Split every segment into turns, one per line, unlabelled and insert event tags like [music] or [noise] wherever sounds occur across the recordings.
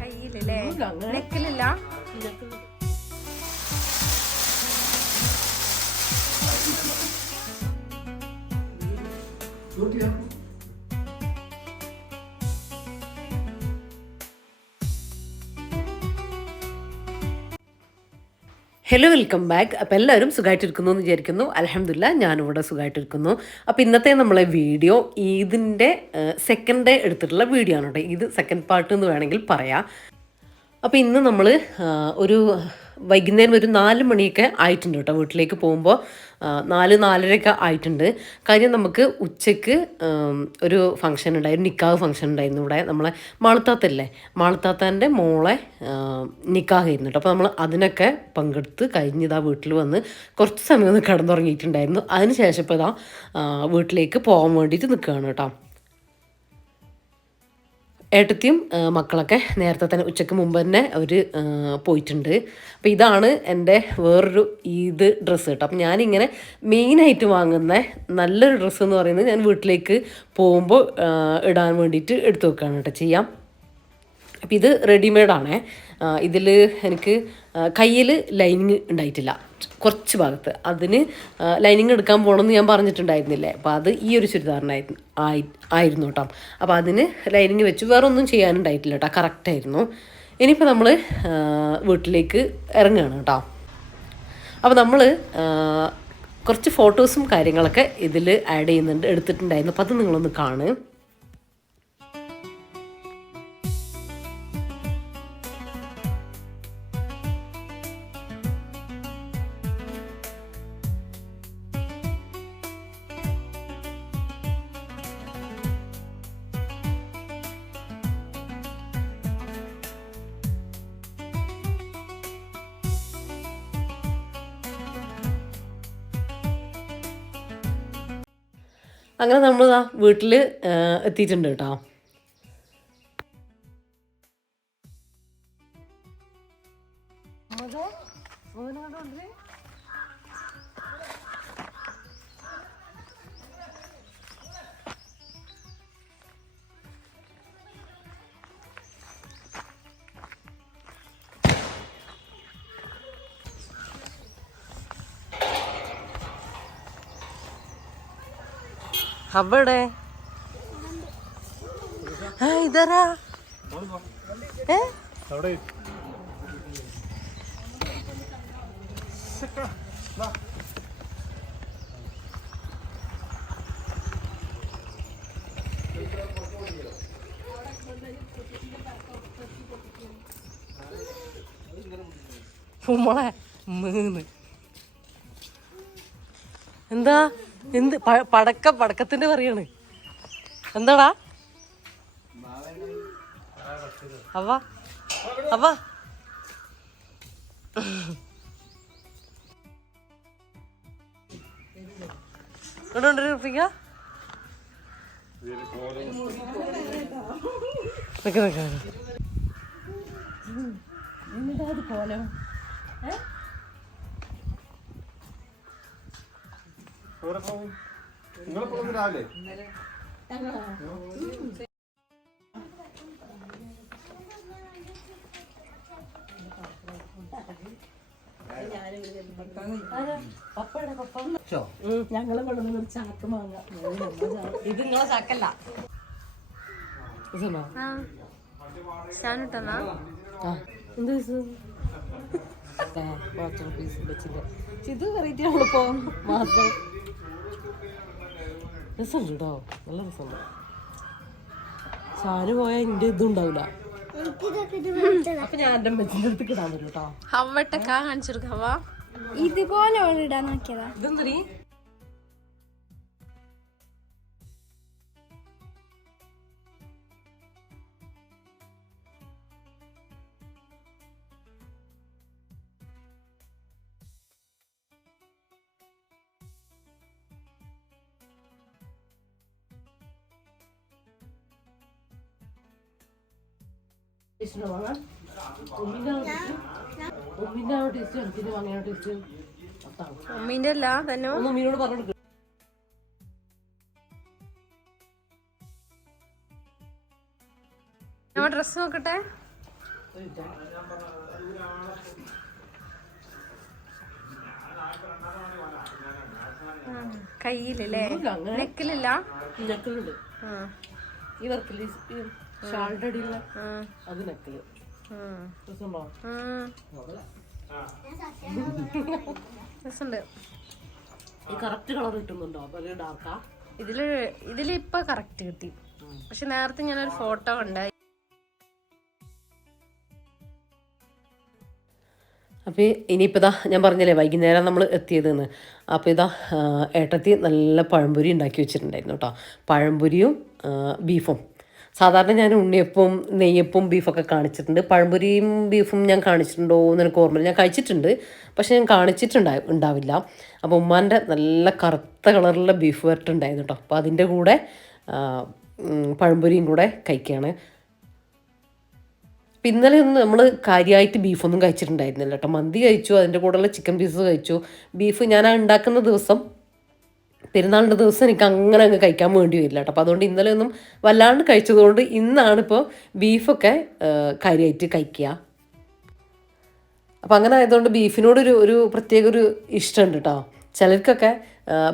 കയ്യിലല്ലേ? നെക്കിലില്ല?
Hello welcome back അപ്പോൾ എല്ലാവരും സുഖമായിട്ടിരിക്കുന്നു എന്ന് വിചാരിക്കുന്നു. അലഹമില്ല ഞാനിവിടെ സുഖമായിട്ടിരിക്കുന്നു അപ്പോൾ ഇന്നത്തെ നമ്മളെ വീഡിയോ ഈദിന്റെ സെക്കൻഡ് ഡേ എടുത്തിട്ടുള്ള വീഡിയോ ആണ് കേട്ടോ. ഇത് സെക്കൻഡ് പാർട്ട് എന്ന് വേണമെങ്കിൽ പറയാം. അപ്പോൾ ഇന്ന് നമ്മൾ ഒരു വൈകുന്നേരം ഒരു നാല് മണിയൊക്കെ ആയിട്ടുണ്ട് കേട്ടോ വീട്ടിലേക്ക് പോകുമ്പോൾ നാല് നാലരയൊക്കെ ആയിട്ടുണ്ട്. കാര്യം നമുക്ക് ഉച്ചയ്ക്ക് ഒരു ഫംഗ്ഷൻ ഉണ്ടായിരുന്നു നിക്കാഹ് ഫംഗ്ഷൻ ഉണ്ടായിരുന്നു ഇവിടെ. നമ്മളെ മാളത്താത്തല്ലേ? മാളത്താത്താന്റെ മോളെ നിക്കാഹ് ആയിരുന്നു കേട്ടോ. അപ്പോൾ നമ്മൾ അതിനൊക്കെ പങ്കെടുത്ത് കഴിഞ്ഞിതാ വീട്ടിൽ വന്ന് കുറച്ച് സമയം ഒന്ന് കിടന്നുറങ്ങിയിട്ടുണ്ടായിരുന്നു. അതിന് ശേഷം ഇപ്പോൾ ഇതാ വീട്ടിലേക്ക് പോകാൻ വേണ്ടിയിട്ട് നിൽക്കുകയാണ് കേട്ടോ. ഏട്ടത്തിയും മക്കളൊക്കെ നേരത്തെ തന്നെ ഉച്ചയ്ക്ക് മുമ്പ് തന്നെ അവർ പോയിട്ടുണ്ട്. അപ്പോൾ ഇതാണ് എന്റെ വേറൊരു ഈദ് ഡ്രസ്സ് കേട്ടോ. അപ്പം ഞാനിങ്ങനെ മെയിനായിട്ട് വാങ്ങുന്ന നല്ലൊരു ഡ്രസ്സ് എന്ന് പറയുന്നത് ഞാൻ വീട്ടിലേക്ക് പോകുമ്പോൾ ഇടാൻ വേണ്ടിയിട്ട് എടുത്തു വെക്കുകയാണ് കേട്ടോ ചെയ്യാം. അപ്പം ഇത് റെഡിമെയ്ഡാണേ. ഇതിൽ എനിക്ക് കയ്യിൽ ലൈനിങ് ഉണ്ടായിട്ടില്ല. കുറച്ച് ഭാഗത്ത്. അതിന് ലൈനിങ് എടുക്കാൻ പോകണമെന്ന് ഞാൻ പറഞ്ഞിട്ടുണ്ടായിരുന്നില്ലേ? അപ്പോൾ അത് ഈ ഒരു ചുരിദാറിനായിരുന്നു ആയി ആയിരുന്നു കേട്ടോ അപ്പോൾ അതിന് ലൈനിങ് വെച്ച് വേറെ ഒന്നും ചെയ്യാനുണ്ടായിട്ടില്ല കേട്ടോ കറക്റ്റായിരുന്നു ഇനിയിപ്പോൾ നമ്മൾ വീട്ടിലേക്ക് ഇറങ്ങുകയാണ് കേട്ടോ അപ്പോൾ നമ്മൾ കുറച്ച് ഫോട്ടോസും കാര്യങ്ങളൊക്കെ ഇതിൽ ആഡ് ചെയ്യുന്നുണ്ട് എടുത്തിട്ടുണ്ടായിരുന്നു. അപ്പോൾ അത് നിങ്ങളൊന്ന് കാണുക ആ വീട്ടിൽ എത്തിയിട്ടുണ്ട് കേട്ടോ. അവിടെ. ആ മൂന്ന് എന്താ? എന്ത് പടക്ക പടക്കത്തിന്റെ പറയാണ് എന്താടാ അവ അവ ഇവിടെ ഉണ്ട് റുഫിക്ക നിക്ക് നിക്ക് നിക്ക്.
നിങ്ങളിപ്പോ രാവിലെ
ഞങ്ങൾ കൊണ്ടുവന്ന ഒരു ചാക്ക് മാങ്ങ.
ഇത് നിങ്ങളെ ചാക്കല്ല. എന്ത് വെച്ചിട്ട്. ഇത് വെറൈറ്റി ആണിപ്പോ മാസം. രസമുണ്ട്? കേട്ടോ നല്ല രസമുണ്ട്. സാന് പോയാൽ എന്റെ ഇതും ഉണ്ടാവില്ല അപ്പൊ ഞാൻ എന്റെ മെച്ചിന്റെ അടുത്ത് ഇടാൻ പറ്റും കേട്ടോ.
അവട്ടക്ക കാണിച്ചെടുക്കാവാ
ഇതുപോലെ ഇടാൻ നോക്കിയതാ.
ഇതെന്തീ ഉമ്മിന്റെ ടേസ്റ്റ് എനിക്ക് വാങ്ങിയ ടേസ്റ്റ്
ഉമ്മിന്റെ അല്ല തന്നെ
ഒന്ന് ഉമ്മിനോട് പറഞ്ഞു
ഞാൻ ഡ്രസ് നോക്കട്ടെ? കയ്യിലല്ലേ? നെക്കിലില്ല?
നെക്കിലുണ്ട്. ഈ വർക്കിൽ അത്
നെക്കിൽ.
രസമുണ്ടോ?
രസമുണ്ട്.
ഈ കറക്റ്റ് കളർ കിട്ടുന്നുണ്ടോ? വലിയ ഡാർക്കാ?
ഇതിൽ ഇതിൽ ഇപ്പൊ കറക്റ്റ് കിട്ടി. പക്ഷെ നേരത്തെ ഞാനൊരു ഫോട്ടോ ഉണ്ടായി
അപ്പോൾ ഇനിയിപ്പോൾ ഇതാ ഞാൻ പറഞ്ഞില്ലേ വൈകുന്നേരം നമ്മൾ എത്തിയതെന്ന്. അപ്പോൾ ഇതാ ഏട്ടത്തി നല്ല പഴംപൊരി ഉണ്ടാക്കി വെച്ചിട്ടുണ്ടായിരുന്നു കേട്ടോ. പഴംപൊരിയും ബീഫും. സാധാരണ ഞാൻ ഉണ്ണിയപ്പവും നെയ്യപ്പവും ബീഫൊക്കെ കാണിച്ചിട്ടുണ്ട്. പഴംപൊരിയും ബീഫും ഞാൻ കാണിച്ചിട്ടുണ്ടോ എന്ന് എനിക്ക് ഓർമ്മയില്ല. ഞാൻ കഴിച്ചിട്ടുണ്ട് പക്ഷെ ഞാൻ കാണിച്ചിട്ടുണ്ടായി ഉണ്ടാവില്ല. അപ്പോൾ ഉമ്മാന്റെ നല്ല കറുത്ത കളറിലുള്ള ബീഫ് വരട്ടുണ്ടായിരുന്നു കേട്ടോ. അപ്പോൾ അതിന്റെ കൂടെ പഴംപൊരിയും കൂടെ കഴിക്കുകയാണ്. അപ്പം ഇന്നലെ ഒന്നും നമ്മൾ കാര്യമായിട്ട് ബീഫൊന്നും കഴിച്ചിട്ടുണ്ടായിരുന്നില്ല കേട്ടോ. മന്തി കഴിച്ചു അതിന്റെ കൂടെയുള്ള ചിക്കൻ പീസ് കഴിച്ചു. ബീഫ് ഞാൻ ഉണ്ടാക്കുന്ന ദിവസം പെരുന്നാളിന്റെ ദിവസം എനിക്ക് അങ്ങനെ അങ്ങ് കഴിക്കാൻ വേണ്ടി വരില്ല കേട്ടോ. അപ്പോൾ അതുകൊണ്ട് ഇന്നലെ ഒന്നും വല്ലാണ്ട് കഴിച്ചതുകൊണ്ട് ഇന്നാണിപ്പോൾ ബീഫൊക്കെ കാര്യമായിട്ട് കഴിക്കുക. അപ്പം അങ്ങനെ ആയതുകൊണ്ട് ബീഫിനോടൊരു ഒരു പ്രത്യേക ഒരു ഇഷ്ടമുണ്ട് കേട്ടോ. ചിലർക്കൊക്കെ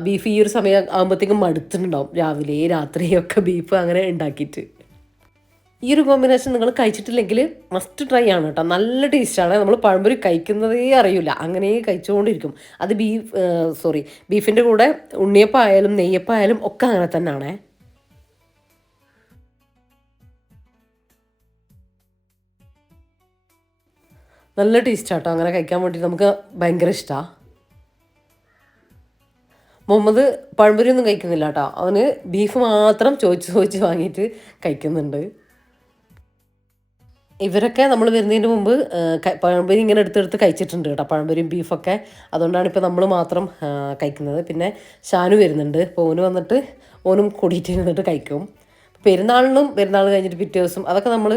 ബീഫ് ഈ ഒരു സമയം ആകുമ്പോഴത്തേക്കും മടുത്തിട്ടുണ്ടാവും. രാവിലെ രാത്രിയൊക്കെ ബീഫ് അങ്ങനെ ഉണ്ടാക്കിയിട്ട്. ഈ ഒരു കോമ്പിനേഷൻ നിങ്ങൾ കഴിച്ചിട്ടില്ലെങ്കിൽ മസ്റ്റ് ട്രൈ ആണ് കേട്ടോ നല്ല ടേസ്റ്റാണ് നമ്മൾ പഴംപൊരി കഴിക്കുന്നതേ അറിയില്ല അങ്ങനെ കഴിച്ചുകൊണ്ടിരിക്കും അത് ബീഫ് സോറി ബീഫിന്റെ കൂടെ ഉണ്ണിയപ്പം ആയാലും നെയ്യപ്പം ആയാലും ഒക്കെ അങ്ങനെ തന്നെയാണ് നല്ല ടേസ്റ്റാട്ടോ അങ്ങനെ കഴിക്കാൻ വേണ്ടി നമുക്ക് ഭയങ്കര ഇഷ്ടമാണ് മുഹമ്മദ് പഴംപൊരിയൊന്നും കഴിക്കുന്നില്ല കേട്ടോ അവന് ബീഫ് മാത്രം ചോദിച്ച് ചോദിച്ച് വാങ്ങിയിട്ട് കഴിക്കുന്നുണ്ട്. ഇവരൊക്കെ നമ്മൾ വരുന്നതിന് മുമ്പ് പഴംപൊരി ഇങ്ങനെ എടുത്തെടുത്ത് കഴിച്ചിട്ടുണ്ട് കേട്ടോ. പഴംപൊരിയും ബീഫൊക്കെ. അതുകൊണ്ടാണ് ഇപ്പോൾ നമ്മൾ മാത്രം കഴിക്കുന്നത്. പിന്നെ ഷാനു വരുന്നുണ്ട്. അപ്പോൾ ഓന് വന്നിട്ട് ഓനും കൂടിയിട്ട് ഇരുന്നിട്ട് കഴിക്കും. പെരുന്നാളിനും പെരുന്നാൾ കഴിഞ്ഞിട്ട് പിറ്റേ ദിവസം അതൊക്കെ നമ്മൾ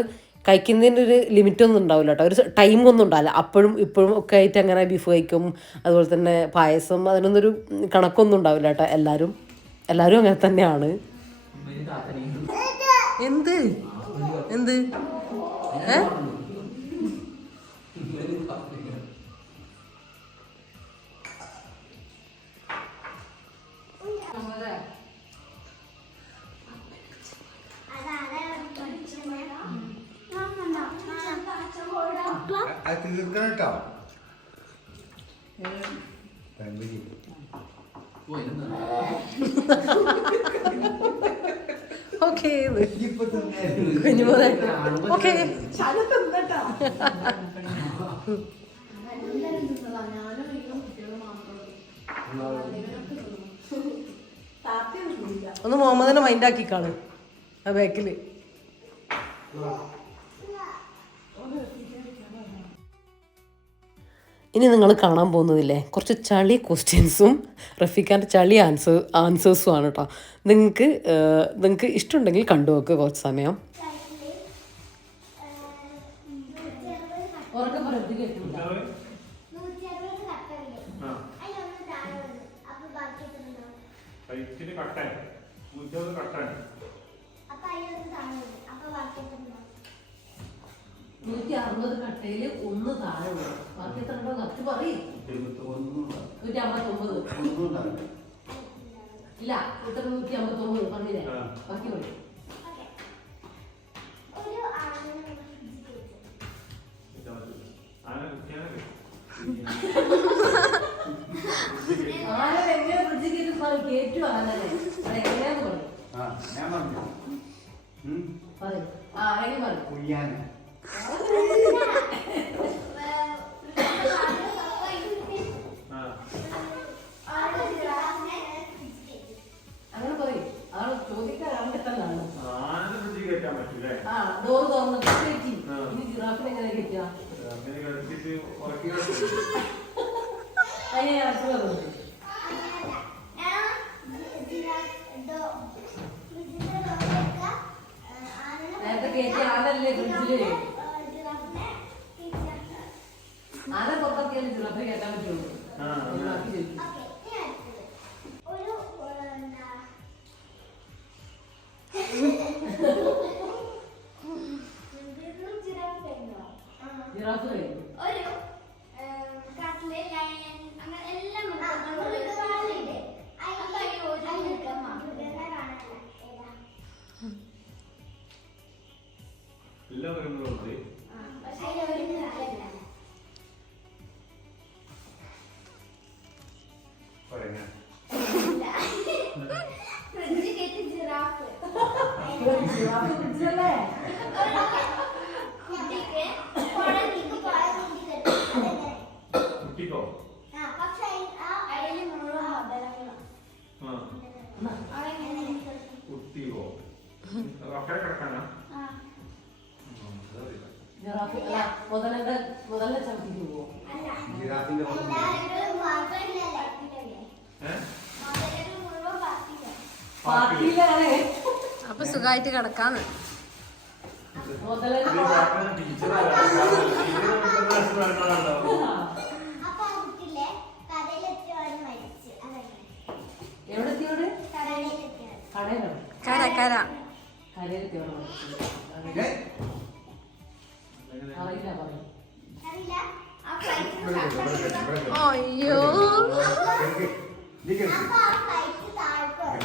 കഴിക്കുന്നതിന്റെ ഒരു ലിമിറ്റ് ഒന്നും ഉണ്ടാവില്ല കേട്ടോ. ഒരു ടൈം ഒന്നും ഉണ്ടാവില്ല. അപ്പോഴും ഇപ്പോഴും ഒക്കെ ആയിട്ട് അങ്ങനെ ബീഫ് കഴിക്കും. അതുപോലെ തന്നെ പായസം അതിനൊന്നൊരു കണക്കൊന്നും ഉണ്ടാവില്ല കേട്ടോ. എല്ലാവരും എല്ലാവരും അങ്ങനെ തന്നെയാണ്. എന്ത്? എന്ത്?
തീർക്കണം കേട്ടോ. പഴംപൊരി. [laughs]
ഓക്കേ. കുഞ്ഞുമോനെ ഓക്കേ. ഒന്ന് മുഹമ്മദിനെ മൈൻഡാക്കി കാണും ആ ബാക്കിൽ ഇനി നിങ്ങൾ കാണാൻ പോകുന്നതില്ലേ? കുറച്ച് ചളി ക്വസ്റ്റ്യൻസും റഫീഖാന്റെ ചളി ആൻസർ ആൻസേഴ്സും ആണ് കേട്ടോ നിങ്ങൾക്ക് നിങ്ങൾക്ക് ഇഷ്ടമുണ്ടെങ്കിൽ കണ്ടു നോക്ക് കുറച്ച് സമയം. നൂറ്റി അറുപത് കട്ടയിൽ ഒന്ന് താഴെ ഉള്ളു ബാക്കി എത്ര ഉണ്ടോ കറക്റ്റ് പറയും. നൂറ്റി അമ്പത്തൊമ്പത് ഇല്ല ഇത്ര നൂറ്റി അമ്പത്തൊമ്പത് പറഞ്ഞില്ലേ?
ആ.
ബാക്കി പറയും.
ആന കുട്ടിയാനല്ലേ
ആന എങ്ങനെ കയറ്റി പറയും? കയറ്റു ആനല്ലേ അത് എങ്ങനെയാന്ന് പറയും.
ആ ഞാൻ പറഞ്ഞു? ഉം.
പറയും. ആ ആരെങ്കിലും പറയും?
不要
醉
എത്തിയോട് സുഖമായിട്ട് കിടക്കാന്ന്. കര അയ്യോ
അപ്പൊ ആ ഫ്ലൈറ്റ് താഴ്ക്കും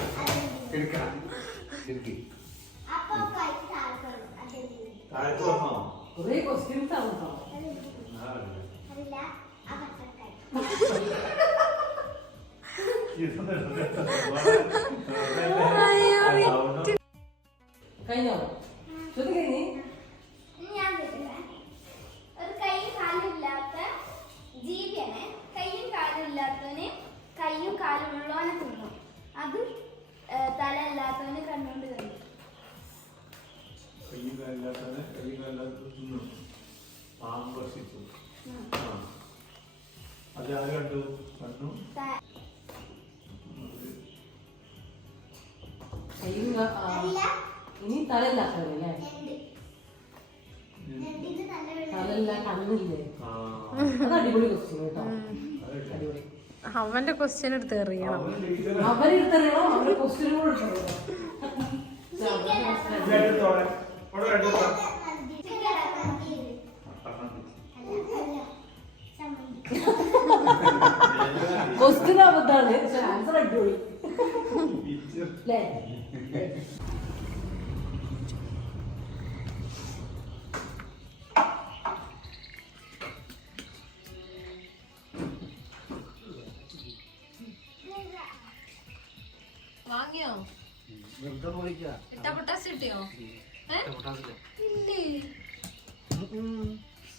താഴത്ത് വന്നോ?
കുറേ ക്വസ്റ്റ്യൻസ് ആണ് കേട്ടോ കഴിഞ്ഞോ? ചോദ്യം മന്തി ക്വസ്റ്റ്യൻ
എടുത്ത് എറിയണം.
ക്വസ്റ്റ്യൻ അബദ്ധാണ് പക്ഷെ ആൻസർ അടിപൊളി.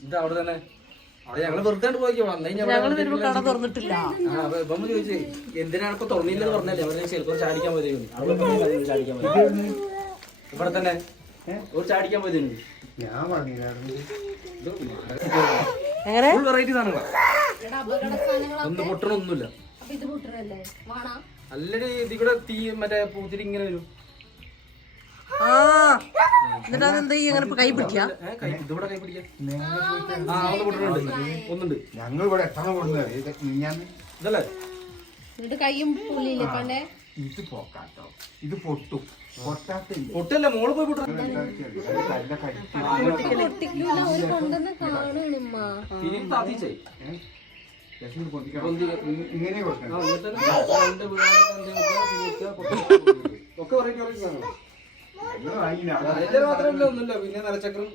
ഇത് അവിടെ തന്നെ. അവിടെ ഞങ്ങൾ വെറുതെ പോയിക്കോ.
കട തുറന്നിട്ടില്ല.
ഇപ്പം ചോദിച്ചു എന്തിനാണ് ഇപ്പൊ തുറന്നില്ലെന്ന് പറഞ്ഞല്ലേ? അവർ ചിലപ്പോൾ ചാടിക്കാൻ അവിടെ ചാടിക്കാൻ പോയത് ഇവിടെ തന്നെ. ഒരു ചാടിക്കാൻ
ഞാൻ പറഞ്ഞില്ലായിരുന്നു.
വെറൈറ്റി ഒന്ന് പൊട്ടണൊന്നുമില്ല. അല്ലടി തീ മറ്റേ പൂത്തിരി ഇങ്ങനെ വരും.
ആ. എന്നിട്ട് അങ്ങനെ കൈ പിടിക്കാ?
ഞങ്ങൾ ഇവിടെ എത്ര
കയ്യും പുള്ളിയില്ലേ പണ്ടേ?
ഇത് പോക്കാട്ടോ. ഇത് പൊട്ടും. പൊട്ടാത്തില്ല
പൊട്ടല്ല മോൾ പോയി
ഇങ്ങനെ
ഒക്കെ വെറൈറ്റി മാത്രമല്ല ഒന്നുമില്ല. പിന്നെ നിലച്ചക്രം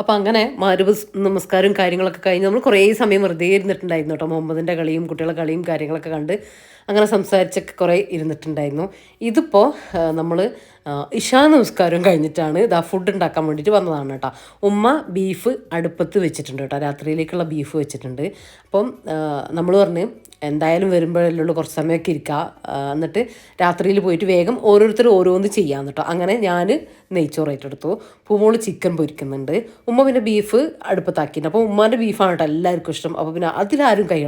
എത്ര പൈസയായി
അഞ്ഞൂറ്റി
അപ്പം അങ്ങനെ മാരുവ് നമസ്കാരവും കാര്യങ്ങളൊക്കെ കഴിഞ്ഞ് നമ്മൾ കുറേ സമയം വെറുതെ ഇരുന്നിട്ടുണ്ടായിരുന്നു കേട്ടോ. മുഹമ്മദിന്റെ കളിയും കുട്ടികളുടെ കളിയും കാര്യങ്ങളൊക്കെ കണ്ട് അങ്ങനെ സംസാരിച്ചൊക്കെ കുറേ ഇരുന്നിട്ടുണ്ടായിരുന്നു. ഇതിപ്പോൾ നമ്മൾ ഇഷാ നമസ്കാരവും കഴിഞ്ഞിട്ടാണ് ഇതാ ഫുഡ് ഉണ്ടാക്കാൻ വേണ്ടിയിട്ട് വന്നതാണ് കേട്ടോ. ഉമ്മ ബീഫ് അടുപ്പത്ത് വെച്ചിട്ടുണ്ട് കേട്ടോ. രാത്രിയിലേക്കുള്ള ബീഫ് വെച്ചിട്ടുണ്ട്. അപ്പം നമ്മൾ പറഞ്ഞ് എന്തായാലും വരുമ്പോഴല്ലുള്ളൂ കുറച്ച് സമയമൊക്കെ ഇരിക്കുക എന്നിട്ട് രാത്രിയിൽ പോയിട്ട് വേഗം ഓരോരുത്തർ ഓരോന്ന് ചെയ്യാന്ന് കേട്ടോ. അങ്ങനെ ഞാൻ നെയ്ച്ചോറ് ഏറ്റെടുത്തു. പൂമോൾ ചിക്കൻ പൊരിക്കുന്നുണ്ട്. ഉമ്മ പിന്നെ ബീഫ് അടുപ്പത്താക്കിയിട്ടുണ്ട്. അപ്പോൾ ഉമ്മാന്റെ ബീഫാണ് കേട്ടോ എല്ലാവർക്കും ഇഷ്ടം. അപ്പോൾ പിന്നെ അതിലാരും കൈ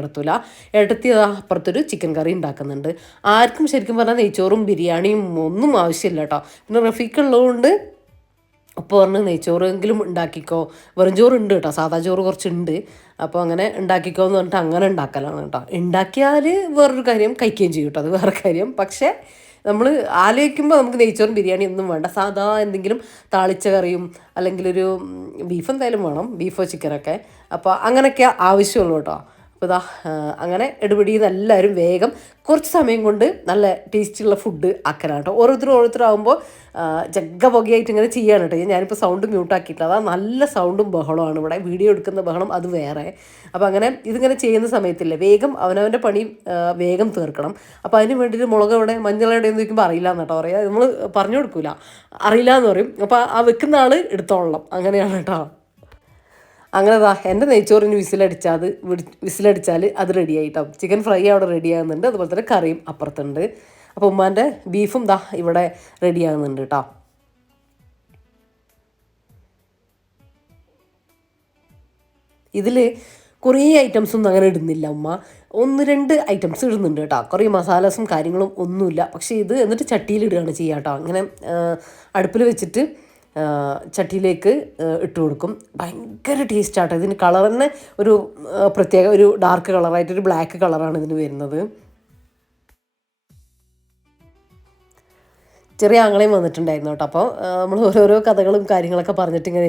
ഇടത്തി അപ്പുറത്തൊരു ചിക്കൻ കറി ഉണ്ടാക്കുന്നുണ്ട്. ആർക്കും ശരിക്കും പറഞ്ഞാൽ നെയ്ച്ചോറും ബിരിയാണിയും ഒന്നും ആവശ്യമില്ല കേട്ടോ. പിന്നെ റഫീഖ് ഉള്ളതുകൊണ്ട് ഉപ്പ് പറഞ്ഞ് നെയ്ച്ചോറെങ്കിലും ഉണ്ടാക്കിക്കോ. വെറും ചോറ് ഉണ്ട് കേട്ടോ. സാധാ ചോറ് കുറച്ചുണ്ട്. അപ്പോൾ അങ്ങനെ ഉണ്ടാക്കിക്കോ എന്ന് പറഞ്ഞിട്ട് അങ്ങനെ ഉണ്ടാക്കലാണ് കേട്ടോ. ഉണ്ടാക്കിയാൽ വേറൊരു കാര്യം കഴിക്കുകയും ചെയ്യും കേട്ടോ. അത് വേറെ കാര്യം. പക്ഷേ നമ്മൾ ആലോചിക്കുമ്പോൾ നമുക്ക് നെയ്ച്ചോറും ബിരിയാണി ഒന്നും വേണ്ട. സാധാ എന്തെങ്കിലും താളിച്ച കറിയും അല്ലെങ്കിൽ ഒരു ബീഫ് എന്തായാലും വേണം. ബീഫോ ചിക്കനൊക്കെ അപ്പോൾ അങ്ങനെയൊക്കെ ആവശ്യമുള്ളൂ കേട്ടോ. അപ്പോൾ ഇതാ അങ്ങനെ എടുപിടിയിൽ എല്ലാവരും വേഗം കുറച്ച് സമയം കൊണ്ട് നല്ല ടേസ്റ്റുള്ള ഫുഡ് ആക്കാനാണ് കേട്ടോ. ഓരോരുത്തരും ഓരോരുത്തരാകുമ്പോൾ ജഗ്ഗ പുകയായിട്ട് ഇങ്ങനെ ചെയ്യാണ് കേട്ടോ. ഞാനിപ്പോൾ സൗണ്ട് മ്യൂട്ടാക്കിയിട്ടില്ല അതാ നല്ല സൗണ്ടും ബഹളമാണ് ഇവിടെ. വീഡിയോ എടുക്കുന്ന ബഹളം അത് വേറെ. അപ്പോൾ അങ്ങനെ ഇതിങ്ങനെ ചെയ്യുന്ന സമയത്തില്ലേ വേഗം അവനവന്റെ പണി വേഗം തീർക്കണം. അപ്പോൾ അതിന് വേണ്ടിയിട്ട് മുളക് ഇവിടെ മഞ്ഞളയുടെ എന്ന് ചോദിക്കുമ്പോൾ അറിയില്ല എന്ന് കേട്ടോ നമ്മൾ പറഞ്ഞു കൊടുക്കൂല. അറിയില്ല എന്ന് പറയും. അപ്പോൾ ആ വെക്കുന്ന ആൾ എടുത്തോളണം. അങ്ങനെയാണ് കേട്ടോ. അങ്ങനെ ദാ എന്റെ നെയ്ച്ചോറിന് വിസിലടിച്ചാൽ അത് വിസിലടിച്ചാൽ അത് റെഡി ആയിട്ടോ ചിക്കൻ ഫ്രൈ അവിടെ റെഡി ആകുന്നുണ്ട് അതുപോലെ തന്നെ കറിയും അപ്പുറത്തുണ്ട്. അപ്പോൾ ഉമ്മാന്റെ ബീഫും ദാ ഇവിടെ റെഡി ആകുന്നുണ്ട് കേട്ടോ ഇതിൽ കുറേ ഐറ്റംസ് ഒന്നും അങ്ങനെ ഇടുന്നില്ല ഉമ്മ. ഒന്ന് രണ്ട് ഐറ്റംസ് ഇടുന്നുണ്ട് കേട്ടോ കുറേ മസാലസും കാര്യങ്ങളും ഒന്നുമില്ല. പക്ഷേ ഇത് എന്നിട്ട് ചട്ടിയിൽ ഇടുകയാണ് ചെയ്യുക കേട്ടോ അങ്ങനെ അടുപ്പിൽ വെച്ചിട്ട് ചട്ടിയിലേക്ക് ഇട്ട് കൊടുക്കും. ഭയങ്കര ടേസ്റ്റ് ആട്ടോ. ഇതിന് കളർ തന്നെ ഒരു പ്രത്യേക ഒരു ഡാർക്ക് കളറായിട്ട് ഒരു ബ്ലാക്ക് കളറാണ് ഇതിന് വരുന്നത്. ചെറിയ ആങ്ങളെയും വന്നിട്ടുണ്ടായിരുന്നു കേട്ടോ. അപ്പോൾ നമ്മൾ ഓരോരോ കഥകളും കാര്യങ്ങളൊക്കെ പറഞ്ഞിട്ട് ഇങ്ങനെ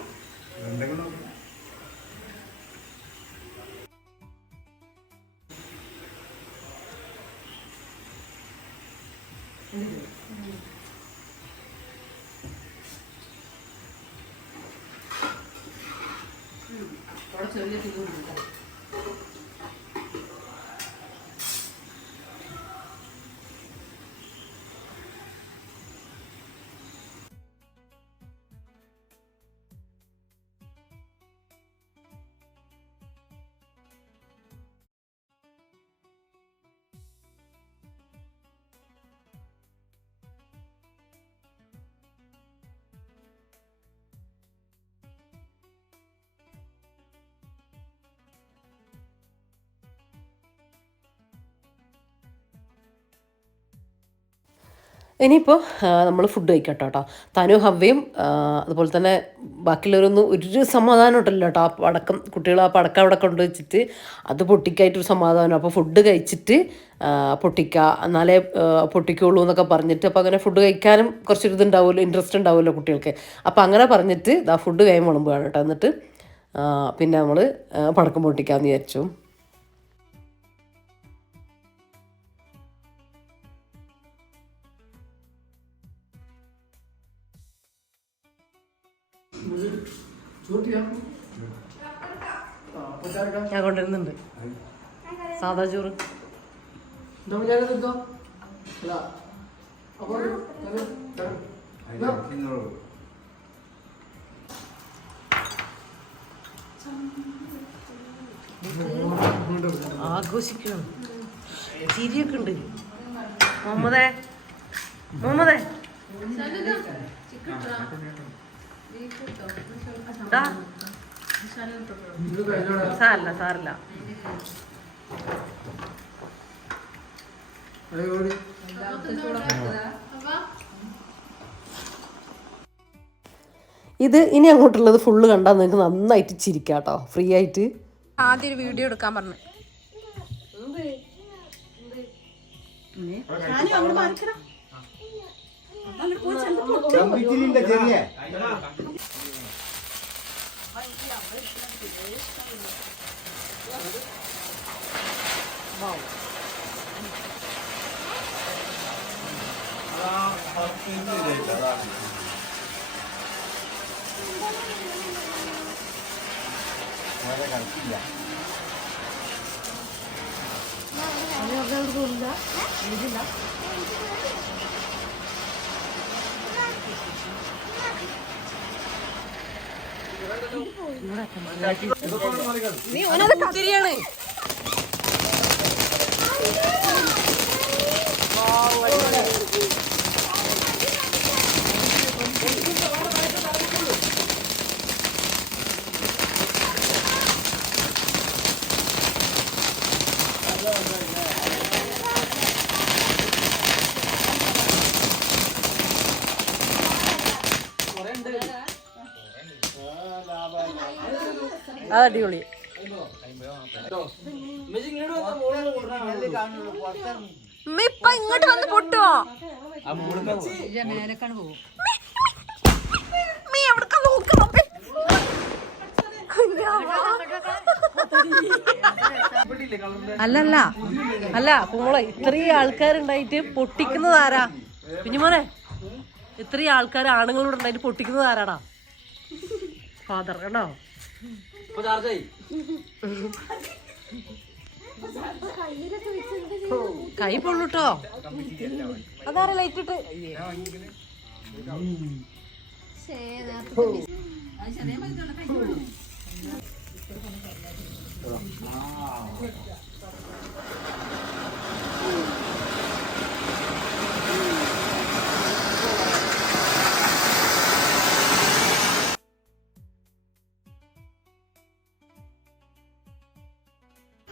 ഇനിയിപ്പോൾ നമ്മൾ ഫുഡ് കഴിക്കട്ടോ കേട്ടോ തനു ഹവ്വയും അതുപോലെ തന്നെ ബാക്കിയുള്ളവരൊന്നും ഒരു സമാധാനം ഉണ്ടല്ലോ കേട്ടോ ആ പടക്കം കുട്ടികൾ ആ പടക്കം അവിടെ കൊണ്ടു വെച്ചിട്ട് അത് പൊട്ടിക്കായിട്ടൊരു സമാധാനം. അപ്പോൾ ഫുഡ് കഴിച്ചിട്ട് പൊട്ടിക്ക. പൊട്ടിക്കുക എന്നാലേ പൊട്ടിക്കുള്ളൂ എന്നൊക്കെ പറഞ്ഞിട്ട് അപ്പോൾ അങ്ങനെ ഫുഡ് കഴിക്കാനും കുറച്ചൊരു ഇതുണ്ടാവുമല്ലോ ഇൻട്രസ്റ്റ് ഉണ്ടാവുമല്ലോ കുട്ടികൾക്ക്. അപ്പോൾ അങ്ങനെ പറഞ്ഞിട്ട് ആ ഫുഡ് വേഗം വിളമ്പുകയാണ് കേട്ടോ എന്നിട്ട് പിന്നെ നമ്മൾ പടക്കം പൊട്ടിക്കാമെന്ന് വിചാരിച്ചു. ഞാൻ കൊണ്ടുവരുന്നുണ്ട്. സാദാ ചോറ്. ആഘോഷിക്കണം. ചിരിയൊക്കെ ഉണ്ട്. മുഹമ്മദേ മുഹമ്മദേ. ദാ. സാരല്ല സാരല്ല. ഇത് ഇനി അങ്ങോട്ടുള്ളത് ഫുള്ള് കണ്ടാൽ നിങ്ങൾക്ക് നന്നായിട്ട് ചിരിക്കാട്ടോ ഫ്രീ ആയിട്ട്.
ആദ്യം ഒരു വീഡിയോ എടുക്കാൻ പറഞ്ഞു.
കമ്പിച്ചിലിന്റെ ചെറിയ
നീ ഓനത് കത്തിരിയാണ്
അത് അടിപൊളി
ഉമ്മച്ചി ഇങ്ങോട്ട് വന്നാ മോളിൽ കൊണ്ടുവരാൻ
അടിപൊളി ഇങ്ങോട്ട് വന്ന് പൊട്ടുവോ? അല്ലല്ല അല്ല കുമോളെ ഇത്രയും ആൾക്കാരുണ്ടായിട്ട് പൊട്ടിക്കുന്നത് ആരാ? കുഞ്ഞുമോനെ ഇത്രയും ആൾക്കാർ ആണുങ്ങളോട് ഉണ്ടായിട്ട് പൊട്ടിക്കുന്നത് ആരാടാ? ഫാദർ കേട്ടോ?
ഇപ്പൊ ചാർജായി
കൈ പൊള്ളുട്ടോ. അതാറ ലൈറ്റ് ഇട്ട്? ആ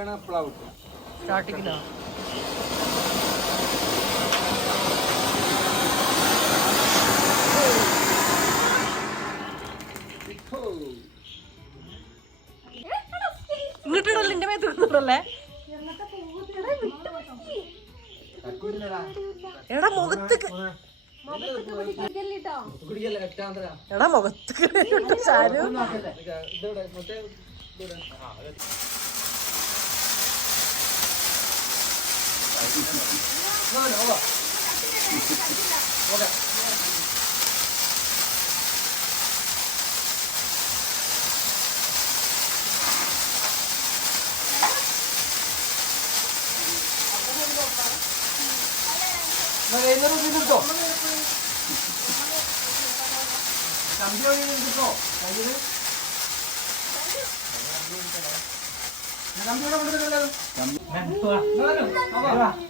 പൊട്ടിയാണ് എപ്പോഴാ പൊട്ടുക
സ്റ്റാർട്ടിങ്ങിലോ ഇങ്ങോട്ടിടല്ലേ എന്റെ മേത്ത് കൊണ്ടിടല്ലേ എടാ മുഖത്ത്
ഇതല്ലിട്ടോ
കുടിക്കല്ല കറ്റാന്തര
എടാ മുഖത്ത് ചാരു
ഇതോടെ മറ്റേ ഇതോടെ
നേരെയാണെന്ന് പോയി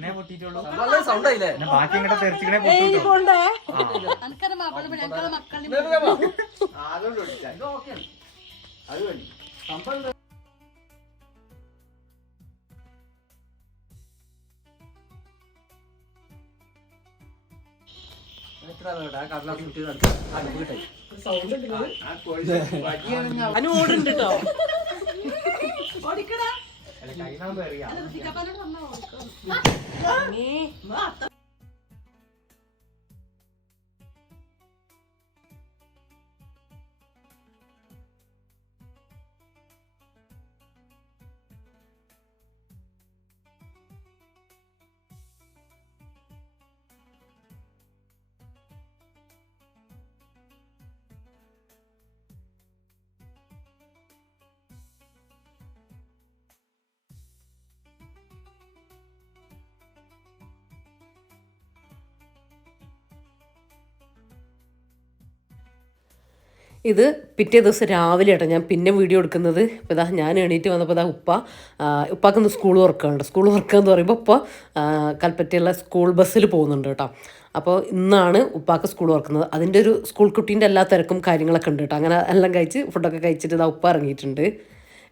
ഒന്നേ പൊട്ടിയിട്ടുള്ളൂ.
നല്ല സൗണ്ട് ആയില്ലേ?
പിന്നെ ബാക്കി ഇങ്ങോട്ട്
അനു ഓടുണ്ട് കേട്ടോ
അല്ല കൈനാകുമ്പോ
ഇത് പിറ്റേ ദിവസം രാവിലെ ആട്ടോ ഞാൻ പിന്നെ വീഡിയോ എടുക്കുന്നത്. ഇപ്പോൾ ഇതാ ഞാൻ എണീറ്റ് വന്നപ്പോൾ ഇതാ ഉപ്പ ഉപ്പാക്കുന്ന സ്കൂൾ വർക്കുണ്ട് സ്കൂൾ വർക്ക് എന്ന് പറയുമ്പോൾ ഇപ്പോൾ കൽപ്പറ്റയുള്ള സ്കൂൾ ബസ്സിൽ പോകുന്നുണ്ട് കേട്ടോ അപ്പോൾ ഇന്നാണ് ഉപ്പാക്ക് സ്കൂൾ വർക്കുന്നത് അതിന്റെ ഒരു സ്കൂൾ കുട്ടീന്റെ എല്ലാ തിരക്കും കാര്യങ്ങളൊക്കെ ഉണ്ട് കേട്ടോ അങ്ങനെ എല്ലാം കഴിച്ച് ഫുഡൊക്കെ കഴിച്ചിട്ട് ഇതാ ഉപ്പ ഇറങ്ങിയിട്ടുണ്ട്.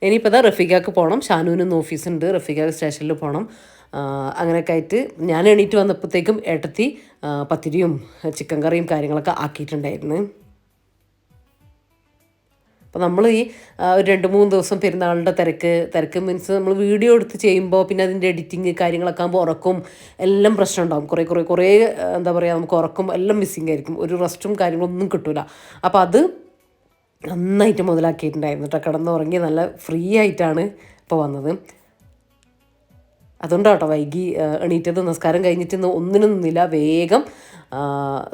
ഇനിയിപ്പോൾ ഇതാ റഫീഖാക്ക് പോകണം ഷാനുവിന് ഓഫീസുണ്ട് റഫീഖാക്ക് സ്റ്റേഷനിൽ പോകണം അങ്ങനെയൊക്കെ ആയിട്ട് ഞാൻ എണീറ്റ് വന്നപ്പോഴത്തേക്കും ഏട്ടത്തി പത്തിരിയും ചിക്കൻ കറിയും കാര്യങ്ങളൊക്കെ ആക്കിയിട്ടുണ്ടായിരുന്നു. അപ്പോൾ നമ്മൾ ഈ ഒരു രണ്ട് മൂന്ന് ദിവസം പെരുന്നാളിന്റെ തിരക്ക് തിരക്ക് മീൻസ് നമ്മൾ വീഡിയോ എടുത്ത് ചെയ്യുമ്പോൾ പിന്നെ അതിന്റെ എഡിറ്റിങ് കാര്യങ്ങളൊക്കെ ആകുമ്പോൾ ഉറക്കും എല്ലാം പ്രശ്നം ഉണ്ടാകും കുറേ കുറേ കുറേ എന്താ പറയുക നമുക്ക് ഉറക്കും എല്ലാം മിസ്സിങ് ആയിരിക്കും. ഒരു റെസ്റ്റും കാര്യങ്ങളൊന്നും കിട്ടില്ല അപ്പോൾ അത് നന്നായിട്ട് മുതലാക്കിയിട്ടുണ്ടായിരുന്നു കേട്ടോ. കിടന്നുറങ്ങി നല്ല ഫ്രീ ആയിട്ടാണ് ഇപ്പോൾ വന്നത്. അതുകൊണ്ടാട്ടോ വൈകി എണീറ്റത്. നിസ്കാരം കഴിഞ്ഞിട്ട് ഒന്നിനും നിന്നില്ല. വേഗം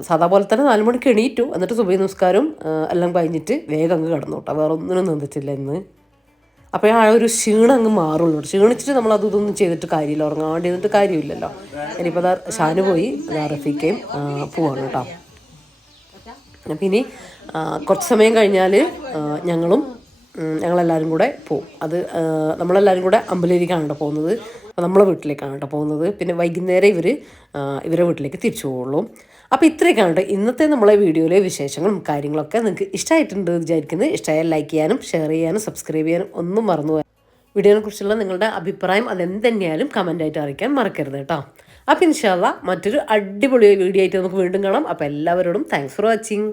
സാധാ പോലെ തന്നെ നാല് മണിക്ക് എണീറ്റു. എന്നിട്ട് സുബൈ നമസ്കാരം എല്ലാം കഴിഞ്ഞിട്ട് വേഗം അങ്ങ് കിടന്നു കേട്ടോ. വേറെ ഒന്നിനും നിന്നിട്ടില്ല ഇന്ന്. അപ്പോൾ ആ ഒരു ക്ഷീണം അങ്ങ് മാറുള്ളൂ ക്ഷീണിച്ചിട്ട് നമ്മൾ അത് ഇതൊന്നും ചെയ്തിട്ട് കാര്യമില്ല. ഉറങ്ങാണ്ട് ചെയ്തിട്ട് കാര്യമില്ലല്ലോ. ഇനിയിപ്പോൾ ഷാന് പോയി. റഫീക്കയും പോവാണ് കേട്ടോ. അപ്പം ഇനി കുറച്ച് സമയം കഴിഞ്ഞാൽ ഞങ്ങളും ഞങ്ങളെല്ലാവരും കൂടെ പോവും. അത് നമ്മളെല്ലാവരും കൂടെ അമ്പലേരിക്കാണ് കേട്ടോ പോകുന്നത്. നമ്മളെ വീട്ടിലേക്കാണ് കേട്ടോ പോകുന്നത്. പിന്നെ വൈകുന്നേരം ഇവർ ഇവരെ വീട്ടിലേക്ക് തിരിച്ചു പോകുള്ളൂ അപ്പോൾ ഇത്രയൊക്കെയാണ് കേട്ടോ ഇന്നത്തെ നമ്മളെ വീഡിയോയിലെ വിശേഷങ്ങളും കാര്യങ്ങളൊക്കെ. നിങ്ങൾക്ക് ഇഷ്ടമായിട്ടുണ്ട് വിചാരിക്കുന്നത് ഇഷ്ടമായാൽ ലൈക്ക് ചെയ്യാനും ഷെയർ ചെയ്യാനും സബ്സ്ക്രൈബ് ചെയ്യാനും ഒന്നും മറന്നു വീഡിയോനെ കുറിച്ചുള്ള നിങ്ങളുടെ അഭിപ്രായം അതെന്ത് കമന്റായിട്ട് അറിയിക്കാൻ മറക്കരുത് കേട്ടോ. അപ്പോൾ ഇൻഷാല്ല മറ്റൊരു അടിപൊളി വീഡിയോ ആയിട്ട് നമുക്ക് വീണ്ടും കാണാം. അപ്പോൾ എല്ലാവരോടും താങ്ക്സ് ഫോർ വാച്ചിങ്